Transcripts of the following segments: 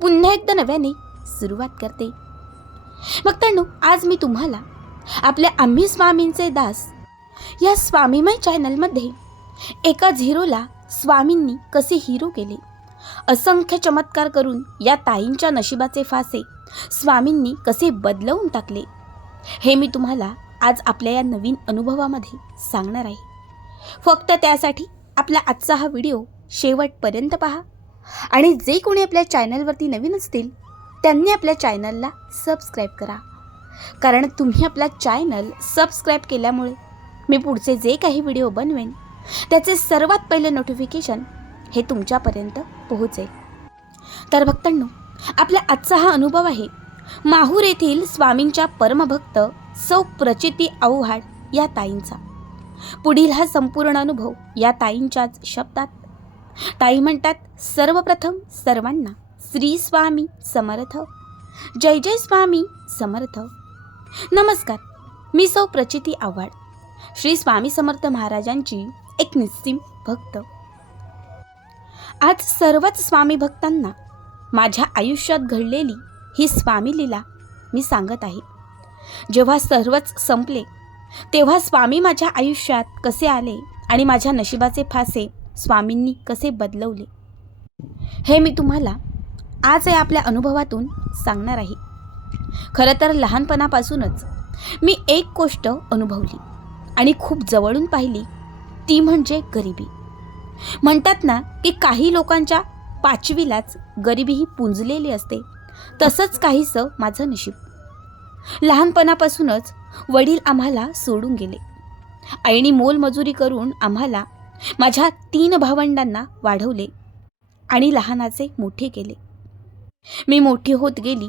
पुन्हा एकदा नव्याने सुरुवात करते. भक्तांनो आज मी तुम्हाला आपल्या आम्ही स्वामींचे दास या स्वामीमय चॅनलमध्ये एका झिरोला स्वामींनी कसे हिरो केले असंख्य चमत्कार करून या ताईंच्या नशिबाचे फासे स्वामींनी कसे बदलवून टाकले हे मी तुम्हाला आज आपल्या या नवीन अनुभवामध्ये सांगणार आहे. फक्त त्यासाठी आपला आजचा हा व्हिडिओ शेवटपर्यंत पहा. आणि जे कोणी आपल्या चॅनलवरती नवीन असतील त्यांनी आपल्या चॅनलला सबस्क्राईब करा. कारण तुम्ही आपला चॅनल सबस्क्राईब केल्यामुळे मी पुढचे जे काही व्हिडिओ बनवेन त्याचे सर्वात पहिले नोटिफिकेशन हे तुमच्यापर्यंत पोहोचेल. तर भक्तांनो आपला आजचा हा अनुभव आहे माहूर येथील स्वामींच्या परमभक्त सौ प्रचिती आव्हाड या ताईंचा. पुढील हा संपूर्ण अनुभव या ताईंच्याच शब्दात ताई म्हणतात सर्वप्रथम सर्वांना श्री स्वामी समर्थ. जय जय स्वामी समर्थ. नमस्कार मी सौ प्रचिती आव्हाड श्री स्वामी समर्थ महाराजांची एक निस्सीम भक्त. आज सर्वच स्वामी भक्तांना माझ्या आयुष्यात घडलेली ही स्वामी लीला मी सांगत आहे. जेव्हा सर्वच संपले तेव्हा स्वामी माझ्या आयुष्यात कसे आले आणि माझ्या नशिबाचे फासे स्वामींनी कसे बदलवले? हे मी तुम्हाला आज या आपल्या अनुभवातून सांगणार आहे. खरं तर लहानपणापासूनच मी एक गोष्ट अनुभवली आणि खूप जवळून पाहिली ती म्हणजे गरिबी. म्हणतात ना की काही लोकांच्या पाचवीलाच गरिबी ही पुंजलेली असते तसंच काहीसं माझं नशीब. लहानपणापासूनच वडील आम्हाला सोडून गेले. आईने मोलमजुरी करून आम्हाला माझ्या तीन भावंडांना वाढवले आणि लहानाचे मोठे केले. मी मोठी होत गेली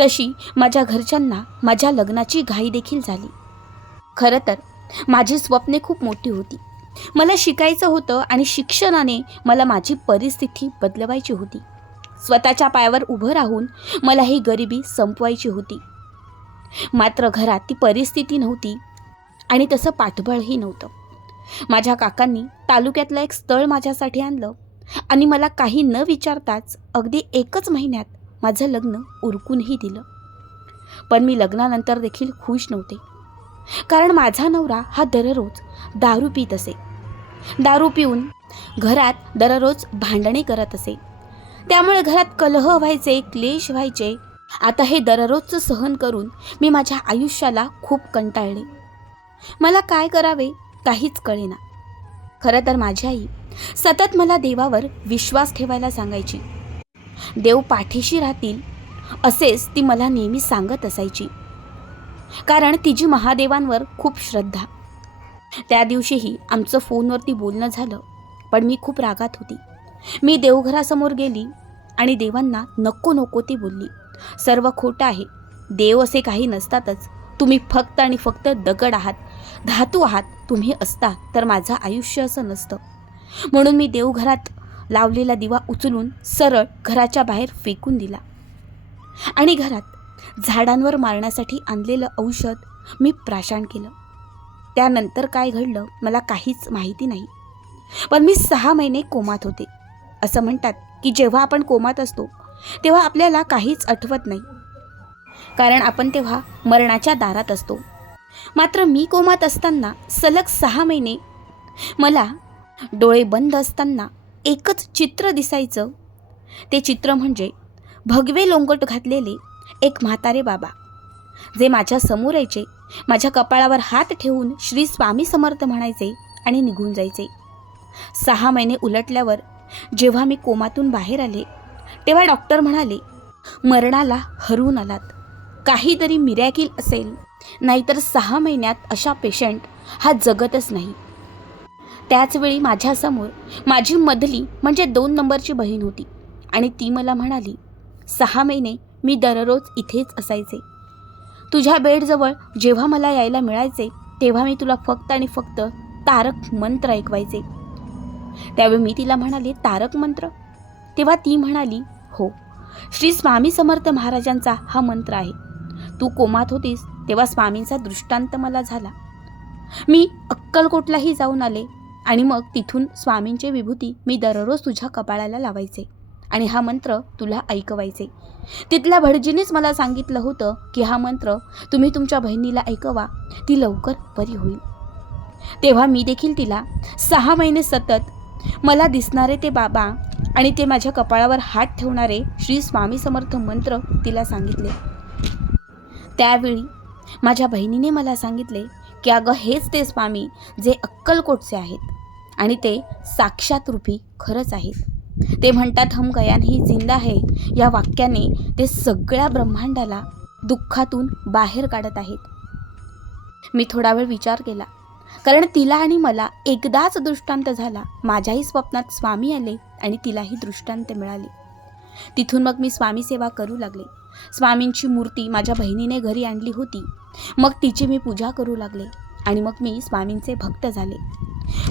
तशी माझ्या घरच्यांना माझ्या लग्नाची घाई देखील झाली. खरं तर माझी स्वप्ने खूप मोठी होती. मला शिकायचं होतं आणि शिक्षणाने मला माझी परिस्थिती बदलवायची होती. स्वतःच्या पायावर उभं राहून मला ही गरिबी संपवायची होती. मात्र घरात ती परिस्थिती नव्हती आणि तसं पाठबळही नव्हतं. माझ्या काकांनी तालुक्यातलं एक स्थळ माझ्यासाठी आणलं आणि मला काही न विचारताच अगदी एकच महिन्यात माझं लग्न उरकूनही दिलं. पण मी लग्नानंतर देखील खुश नव्हते. कारण माझा नवरा हा दररोज दारू पित असे. दारू पिऊन घरात दररोज भांडणे करत असे. त्यामुळे घरात कलह व्हायचे क्लेश व्हायचे. आता हे दररोजचं सहन करून मी माझ्या आयुष्याला खूप कंटाळले. मला काय करावे? काहीच कळेना. खरं तर माझी आई सतत मला देवावर विश्वास ठेवायला सांगायची. देव पाठीशी राहतील असेच ती मला नेहमी सांगत असायची. कारण तिची महादेवांवर खूप श्रद्धा. त्या दिवशीही आमचं फोनवरती बोलणं झालं पण मी खूप रागात होती. मी देवघरासमोर गेली आणि देवांना नको नको ती बोलली. सर्व खोटं आहे. देव असे काही नसतातच. तुम्ही फक्त आणि फक्त दगड आहात. धातू आहात तुम्ही असता तर माझं आयुष्य असं नसतं. म्हणून मी देवघरात लावलेला दिवा उचलून सरळ घराच्या बाहेर फेकून दिला. आणि घरात झाडांवर मारण्यासाठी आणलेलं औषध मी प्राशान केलं. त्यानंतर काय घडलं मला काहीच माहिती नाही. पण मी सहा महिने कोमात होते. असं म्हणतात की जेव्हा आपण कोमात असतो तेव्हा आपल्याला काहीच आठवत नाही. कारण आपण तेव्हा मरणाच्या दारात असतो. मात्र मी कोमात असताना सलग सहा महिने मला डोळे बंद असताना एकच चित्र दिसायचं. ते चित्र म्हणजे भगवे लोंगट घातलेले एक म्हातारे बाबा जे माझ्यासमोर यायचे माझ्या कपाळावर हात ठेवून श्री स्वामी समर्थ म्हणायचे आणि निघून जायचे. सहा महिने उलटल्यावर जेव्हा मी कोमातून बाहेर आले तेव्हा डॉक्टर म्हणाले मरणाला हरवून आलात. काहीतरी मिरॅकिल असेल. नाहीतर सहा महिन्यात अशा पेशंट हा जगतच नाही. त्याचवेळी माझ्यासमोर माझी मधली म्हणजे दोन नंबरची बहीण होती आणि ती मला म्हणाली सहा महिने मी दररोज इथेच असायचे. तुझ्या बेडजवळ जेव्हा मला यायला मिळायचे तेव्हा मी तुला फक्त आणि फक्त तारक मंत्र ऐकवायचे. त्यावेळी मी तिला म्हणाले तारक मंत्र? तेव्हा ती म्हणाली हो. श्री स्वामी समर्थ महाराजांचा हा मंत्र आहे. तू कोमात होतीस तेव्हा स्वामींचा दृष्टांत मला झाला. मी अक्कलकोटलाही जाऊन आले आणि मग तिथून स्वामींचे विभूती मी दररोज तुझ्या कपाळाला लावायचे आणि हा मंत्र तुला ऐकवायचे. तिथल्या भटजीनेच मला सांगितलं होतं की हा मंत्र तुम्ही तुमच्या बहिणीला ऐकवा ती लवकर बरी होईल. तेव्हा मी देखील तिला सहा महिने सतत मला दिसणारे ते बाबा आणि ते माझ्या कपाळावर हात ठेवणारे श्री स्वामी समर्थ मंत्र तिला सांगितले. त्यावेळी माझ्या बहिणीने मला सांगितले की अगं हेच ते स्वामी जे अक्कलकोटचे आहेत आणि ते साक्षात रूपी खरंच आहेत. ते म्हणतात हम गयान ही जिंदा है. या वाक्याने ते सगळ्या ब्रह्मांडाला दुःखातून बाहेर काढत आहेत. मी थोडा वेळ विचार केला कारण तिला आणि मला एकदाच दृष्टांत झाला माझ्याही स्वप्नात स्वामी आले आणि तिलाही दृष्टांत मिळाले. तिथून मग मी स्वामी सेवा करू लागले. स्वामींची मूर्ती माझ्या बहिणीने घरी आणली होती. मग तिची मी पूजा करू लागले आणि मग मी स्वामींचे भक्त झाले.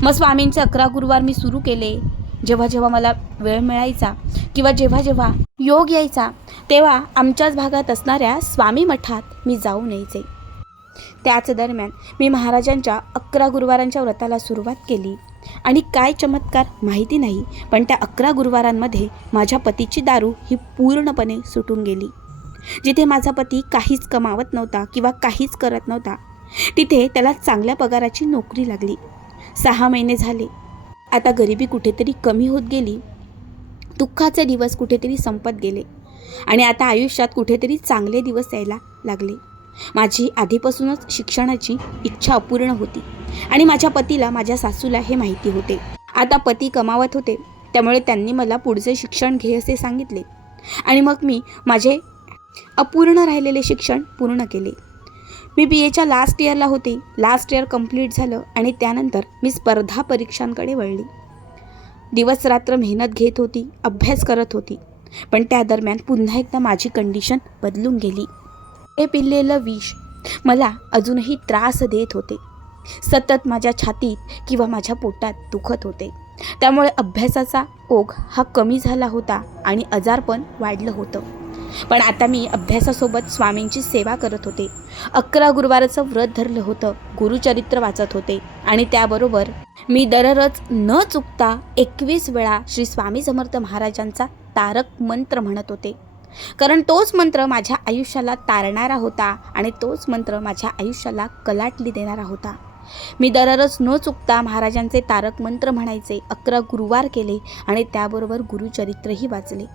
मग स्वामींचे अकरा गुरुवार मी सुरू केले. जेव्हा जेव्हा मला वेळ मिळायचा किंवा जेव्हा जेव्हा योग यायचा तेव्हा आमच्याच भागात असणाऱ्या स्वामी मठात मी जाऊन यायचे. त्याच दरम्यान मी महाराजांच्या अकरा गुरुवारांच्या व्रताला सुरुवात केली. आणि काय चमत्कार माहिती नाही पण त्या अकरा गुरुवारांमध्ये माझ्या पतीची दारू ही पूर्णपणे सुटून गेली. जिथे माझा पती काहीच कमावत नव्हता किंवा काहीच करत नव्हता तिथे त्याला चांगल्या पगाराची नोकरी लागली. सहा महिने झाले. आता गरिबी कुठेतरी कमी होत गेली. दुःखाचे दिवस कुठेतरी संपत गेले. आणि आता आयुष्यात कुठेतरी चांगले दिवस यायला लागले. माझी आधीपासूनच शिक्षणाची इच्छा अपूर्ण होती आणि माझ्या पतीला माझ्या सासूला हे माहिती होते. आता पती कमावत होते त्यामुळे त्यांनी मला पुढचे शिक्षण घे असे सांगितले. आणि मग मी माझे अपूर्ण राहिलेले शिक्षण पूर्ण केले. मी बी एच्या लास्ट इयरला होते. लास्ट इयर कंप्लीट झालं आणि त्यानंतर मी स्पर्धा परीक्षांकडे वळली. दिवस रात्र मेहनत घेत होती अभ्यास करत होती पण त्या दरम्यान पुन्हा एकदा माझी कंडिशन बदलून गेली. हे पिल्लेलं विष मला अजूनही त्रास देत होते. सतत माझ्या छातीत किंवा माझ्या पोटात दुखत होते. त्यामुळे अभ्यासाचा ओघ हा कमी झाला होता आणि आजारपण वाढलं होतं. पण आता मी अभ्यासासोबत स्वामींची सेवा करत होते. अकरा गुरुवाराचं व्रत धरलं होतं गुरुचरित्र वाचत होते आणि त्याबरोबर मी दररोज न चुकता एकवीस वेळा श्री स्वामी समर्थ महाराजांचा तारक मंत्र म्हणत होते. कारण तोच मंत्र माझ्या आयुष्याला तारणारा होता आणि तोच मंत्र माझ्या आयुष्याला कलाटली देणारा होता. मी दररोज न चुकता महाराजांचे तारक मंत्र म्हणायचे अकरा गुरुवार केले आणि त्याबरोबर गुरुचरित्रही वाचले.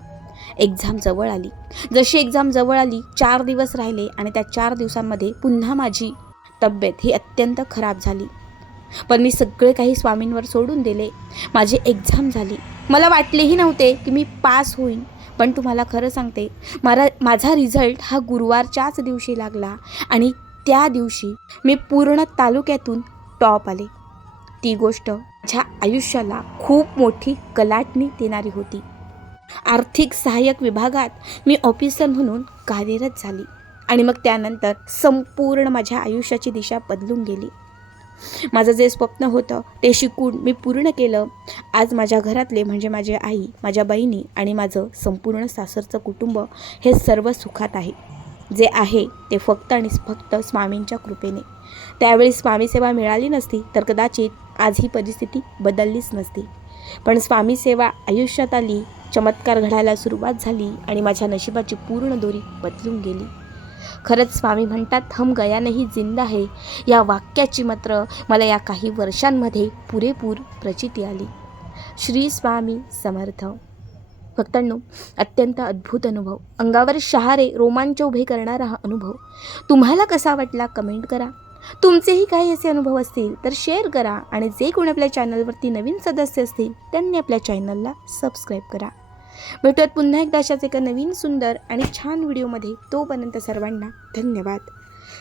एक्झाम जवळ आली. जशी एक्झाम जवळ आली चार दिवस राहिले आणि त्या चार दिवसांमध्ये पुन्हा माझी तब्येत ही अत्यंत खराब झाली. पण मी सगळे काही स्वामींवर सोडून दिले. माझी एक्झाम झाली. मला वाटलेही नव्हते की मी पास होईन. पण तुम्हाला खरं सांगते मला माझा रिझल्ट हा गुरुवारच्याच दिवशी लागला आणि त्या दिवशी मी पूर्ण तालुक्यातून टॉप आले. ती गोष्ट माझ्या आयुष्याला खूप मोठी कलाटणी देणारी होती. आर्थिक सहाय्यक विभागात मी ऑफिसर म्हणून कार्यरत झाली आणि मग त्यानंतर संपूर्ण माझ्या आयुष्याची दिशा बदलून गेली. माझं जे स्वप्न होतं ते शिकून मी पूर्ण केलं. आज माझ्या घरातले म्हणजे माझी आई माझ्या बहिणी आणि माझं संपूर्ण सासरचं कुटुंब हे सर्व सुखात आहे. जे आहे ते फक्त आणि फक्त स्वामींच्या कृपेने. त्यावेळी स्वामीसेवा मिळाली नसती तर कदाचित आज ही परिस्थिती बदललीच नसती. पण स्वामी सेवा आयुष्यात आली चमत्कार घडायला सुरुवात झाली आणि माझ्या नशिबाची पूर्ण दोरी बदलून गेली. खरंच स्वामी म्हणतात हम गया नाही जिंदा है. या वाक्याची मात्र मला या काही वर्षांमध्ये पुरेपूर प्रचिती आली. श्री स्वामी समर्थ. भक्तांनो अत्यंत अद्भुत अनुभव. अंगावर शहारे रोमांच उभे करणारा हा अनुभव. तुम्हाला कसा वाटला कमेंट करा. तुमचेही काही असे अनुभव असतील तर शेअर करा आणि जे कोणी आपल्या चॅनलवरती नवीन सदस्य असतील त्यांनी आपल्या चॅनलला सबस्क्राईब करा. भेटूयात पुन्हा एकदा अशाच एका नवीन सुंदर आणि छान व्हिडिओमध्ये. तोपर्यंत सर्वांना धन्यवाद.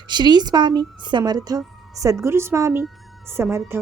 श्री स्वामी समर्थ सद्गुरू स्वामी समर्थ.